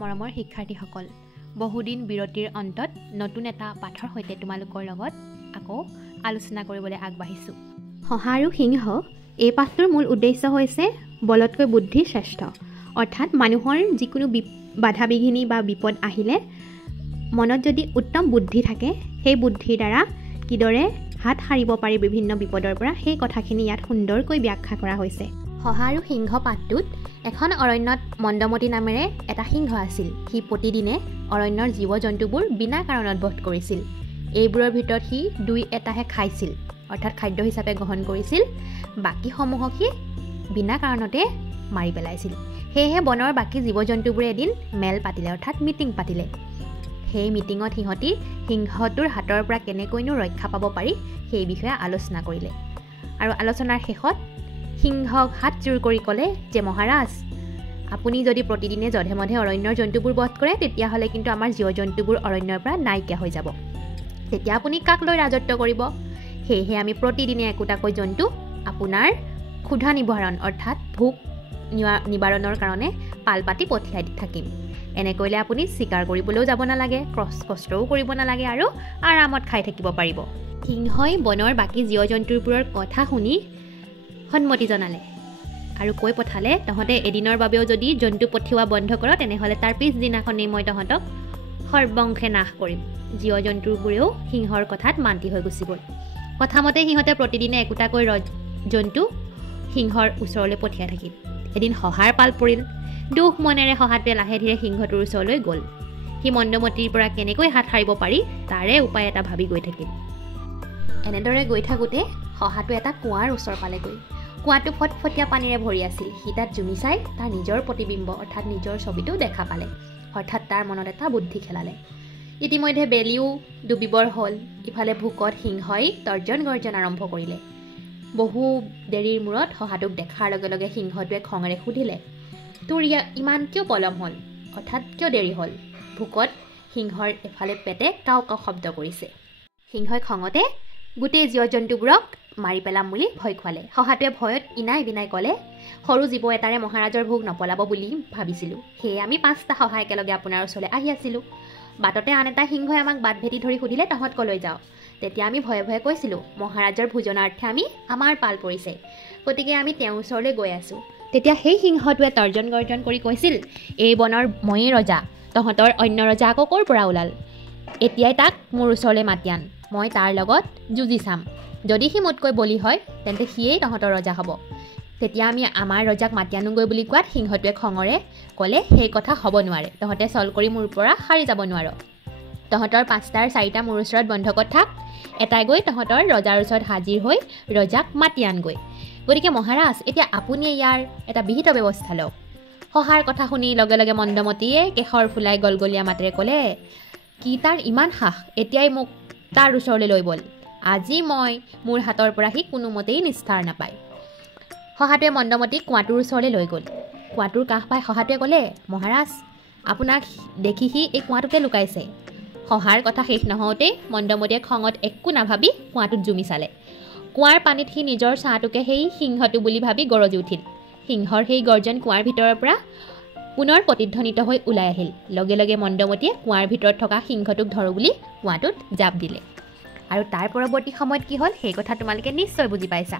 মৰমৰ শিক্ষাৰ্থীসকল, বহুদিন বিৰতিৰ অন্তত নতুন এটা পাঠৰ সৈতে তোমালোকৰ লগত আকৌ আলোচনা কৰিবলৈ আগবাঢ়িছোঁ। শহা আৰু সিংহ এই পাঠটোৰ মূল উদ্দেশ্য হৈছে বলতকৈ বুদ্ধি শ্ৰেষ্ঠ। অৰ্থাৎ মানুহৰ যিকোনো বাধা বিঘিনি বা বিপদ আহিলে মনত যদি উত্তম বুদ্ধি থাকে, সেই বুদ্ধিৰ দ্বাৰা কিদৰে হাত সাৰিব পাৰি বিভিন্ন বিপদৰ পৰা, সেই কথাখিনি ইয়াত সুন্দৰকৈ ব্যাখ্যা কৰা হৈছে। শহা আৰু সিংহ পাঠটোত এখন অৰণ্যত মন্দমতি নামেৰে এটা সিংহ আছিল। সি প্ৰতিদিনে অৰণ্যৰ জীৱ জন্তুবোৰ বিনা কাৰণত বধ কৰিছিল। এইবোৰৰ ভিতৰত সি দুই এটাহে খাইছিল, অৰ্থাৎ খাদ্য হিচাপে গ্ৰহণ কৰিছিল। বাকীসমূহক সি বিনা কাৰণতে মাৰি পেলাইছিল। সেয়েহে বনৰ বাকী জীৱ জন্তুবোৰে এদিন মেল পাতিলে, অৰ্থাৎ মিটিং পাতিলে। সেই মিটিঙত সিহঁতি সিংহটোৰ হাতৰ পৰা কেনেকৈনো ৰক্ষা পাব পাৰি সেই বিষয়ে আলোচনা কৰিলে। আৰু আলোচনাৰ শেষত সিংহক হাতজোৰ কৰি ক'লে যে, মহাৰাজ, আপুনি যদি প্ৰতিদিনে যধে মধে অৰণ্যৰ জন্তুবোৰ বধ কৰে, তেতিয়াহ'লে কিন্তু আমাৰ জীৱ জন্তুবোৰ অৰণ্যৰ পৰা নাইকিয়া হৈ যাব। তেতিয়া আপুনি কাক লৈ ৰাজত্ব কৰিব? সেয়েহে আমি প্ৰতিদিনে একোটাকৈ জন্তু আপোনাৰ ক্ষুধা নিবাৰণ অৰ্থাৎ ভোক নিবাৰণৰ কাৰণে পাল পাতি পঠিয়াই দি থাকিম। এনে কৰিলে আপুনি চিকাৰ কৰিবলৈও যাব নালাগে, কষ্টও কৰিব নালাগে আৰু আৰামত খাই থাকিব পাৰিব। সিংহই বনৰ বাকী জীৱ জন্তুবোৰৰ কথা শুনি সন্মতি জনালে আৰু কৈ পঠালে, তহঁতে এদিনৰ বাবেও যদি জন্তু পঠিওৱা বন্ধ কৰ, তেনেহ'লে তাৰ পিছদিনাখনেই মই তহঁতক সৰ্বংশে নাশ কৰিম। জীৱ জন্তুবোৰেও সিংহৰ কথাত মান্তি হৈ গুচি গ'ল। কথামতে সিহঁতে প্ৰতিদিনে একোটাকৈ জন্তু সিংহৰ ওচৰলৈ পঠিয়াই থাকিল। এদিন শহাৰ পাল পৰিল। দুখ মনেৰে শহাটোৱে লাহে ধীৰে সিংহটোৰ ওচৰলৈ গ'ল। সি মন্দমতিৰ পৰা কেনেকৈ হাত সাৰিব পাৰি তাৰে উপায় এটা ভাবি গৈ থাকিল। এনেদৰে গৈ থাকোঁতে শহাটো এটা কুঁৱাৰ ওচৰ পালেগৈ। কুঁৱাটো ফটফটীয়া পানীৰে ভৰি আছিল। সি তাত জুমি চাই তাৰ নিজৰ প্ৰতিবিম্ব অৰ্থাৎ নিজৰ ছবিটো দেখা পালে। অৰ্থাৎ তাৰ মনত এটা বুদ্ধি খেলালে। ইতিমধ্যে বেলিও ডুবিবৰ হ'ল। ইফালে ভোকত সিংহই তৰ্জন গৰ্জন আৰম্ভ কৰিলে। বহু দেৰিৰ মূৰত শহাটোক দেখাৰ লগে লগে সিংহটোৱে খঙেৰে সুধিলে, তোৰ ইমান কিয় পলম হ'ল? অৰ্থাৎ কিয় দেৰি হ'ল? ভোকত সিংহৰ এফালে পেটে কাও কাও শব্দ কৰিছে। সিংহই খঙতে গোটেই জীৱ জন্তুবোৰক মাৰি পেলাম বুলি ভয় খুৱালে। শহাটোৱে ভয়ত ইনাই বিনাই ক'লে, সৰু জীৱ এটাৰে মহাৰাজৰ ভোক নপলাব বুলি ভাবিছিলোঁ। সেয়ে আমি 5টা শহা একেলগে আপোনাৰ ওচৰলৈ আহি আছিলোঁ। বাটতে আন এটা সিংহই আমাক বাট ভেটি ধৰি সুধিলে, তহঁত কলৈ যাওঁ? তেতিয়া আমি ভয়ে ভয়ে কৈছিলোঁ, মহাৰাজৰ ভোজনাৰ্থে আমাৰ পাল পৰিছে, গতিকে আমি তেওঁৰ ওচৰলৈ গৈ আছোঁ। তেতিয়া সেই সিংহটোৱে তৰ্জন গৰ্জন কৰি কৈছিল, এই বনৰ ময়েই ৰজা, তহঁতৰ অন্য ৰজা আকৌ ক'ৰ পৰা ওলাল? এতিয়াই তাক মোৰ ওচৰলৈ মাতি আন, মই তাৰ লগত যুঁজি চাম। যদি সি মোতকৈ বলি হয়, তেন্তে সিয়েই তহঁতৰ ৰজা হ'ব। তেতিয়া আমি আমাৰ ৰজাক মাতি আনোগৈ বুলি কোৱাত সিংহটোৱে খঙৰে ক'লে, সেই কথা হ'ব নোৱাৰে। তহঁতে চল কৰি মোৰ পৰা সাৰি যাব নোৱাৰ। তহঁতৰ 5টাৰ 4টা মোৰ ওচৰত বন্ধকত থাক। এটাই গৈ তহঁতৰ ৰজাৰ ওচৰত হাজিৰ হৈ ৰজাক মাতি আনগৈ। গতিকে মহাৰাজ, এতিয়া আপুনি ইয়াৰ এটা বিহিত ব্যৱস্থা লওক। শহাৰ কথা শুনি লগে লগে মন্দমতীয়ে কেশৰ ফুলাই গলগলীয়া মাতেৰে ক'লে, কি তাৰ ইমান সাহ? এতিয়াই মোক তাৰ ওচৰলৈ লৈ বল। আজি মই মোৰ হাতৰ পৰা সি কোনোমতেই নিস্তাৰ নাপায়। শহাটোৱে মন্দমতীক কুঁৱাটোৰ ওচৰলৈ লৈ গ'ল। কুঁৱাটোৰ কাষ পাই শহাটোৱে ক'লে, মহাৰাজ, আপোনাক দেখি সি এই কুঁৱাটোতে লুকাইছে। শহাৰ কথা শেষ নহওঁতেই মন্দমতীয়ে খঙত একো নাভাবি কুঁৱাটোত জুমি চালে। কুঁৱাৰ পানীত সি নিজৰ ছাঁটোকে সেই সিংহটো বুলি ভাবি গৰজি উঠিল। সিংহৰ সেই গৰ্জন কুঁৱাৰ ভিতৰৰ পৰা পুনৰ প্ৰতিধ্বনিত হৈ ওলাই আহিল। লগে লগে মন্দমতীয়ে কুঁৱাৰ ভিতৰত থকা সিংহটোক ধৰোঁ বুলি কুঁৱাটোত জাপ দিলে। আৰু তাৰ পৰৱৰ্তী সময়ত কি হ'ল সেই কথা তোমালোকে নিশ্চয় বুজি পাইছা।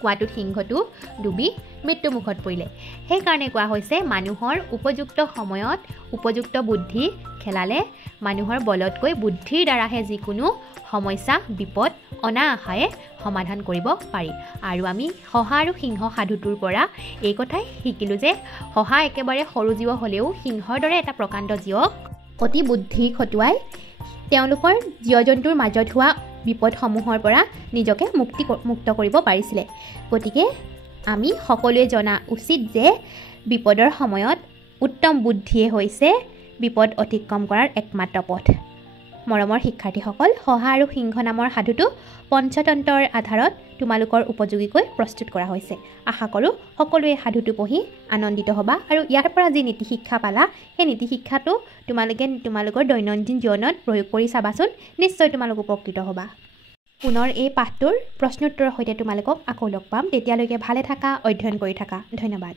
কুঁৱাটোত সিংহটো ডুবি মৃত্যুমুখত পৰিলে। সেইকাৰণে কোৱা হৈছে, মানুহৰ উপযুক্ত সময়ত উপযুক্ত বুদ্ধি খেলালে মানুহৰ বলতকৈ বুদ্ধিৰ দ্বাৰাহে যিকোনো সমস্যা বিপদ অনায়াসে সমাধান কৰিব পাৰি। আৰু আমি শহা আৰু সিংহ সাধুটোৰ পৰা এই কথাই শিকিলোঁ যে শহা একেবাৰে সৰু জীৱ হ'লেও সিংহৰ দৰে এটা প্ৰকাণ্ড জীৱক অতি বুদ্ধি খটুৱাই তেওঁলোকৰ জীৱ জন্তুৰ মাজত হোৱা বিপদসমূহৰ পৰা নিজকে মুক্ত কৰিব পাৰিছিলে। গতিকে আমি সকলোৱে জনা উচিত যে বিপদৰ সময়ত উত্তম বুদ্ধিয়ে হৈছে বিপদ অতিক্ৰম কৰাৰ একমাত্ৰ পথ। মৰমৰ শিক্ষাৰ্থীসকল, শহা আৰু সিংহ নামৰ সাধুটো পঞ্চতন্ত্ৰৰ আধাৰত তোমালোকৰ উপযোগীকৈ প্ৰস্তুত কৰা হৈছে। আশা কৰোঁ সকলোৱে সাধুটো পঢ়ি আনন্দিত হ'বা আৰু ইয়াৰ পৰা যি নীতি শিক্ষা পালা, সেই নীতি শিক্ষাটো তোমালোকে তোমালোকৰ দৈনন্দিন জীৱনত প্ৰয়োগ কৰি চাবাচোন, নিশ্চয় তোমালোক উপকৃত হ'বা। পুনৰ এই পাঠটোৰ প্ৰশ্নোত্তৰৰ সৈতে তোমালোকক আকৌ লগ পাম। তেতিয়ালৈকে ভালে থাকা, অধ্যয়ন কৰি থাকা। ধন্যবাদ।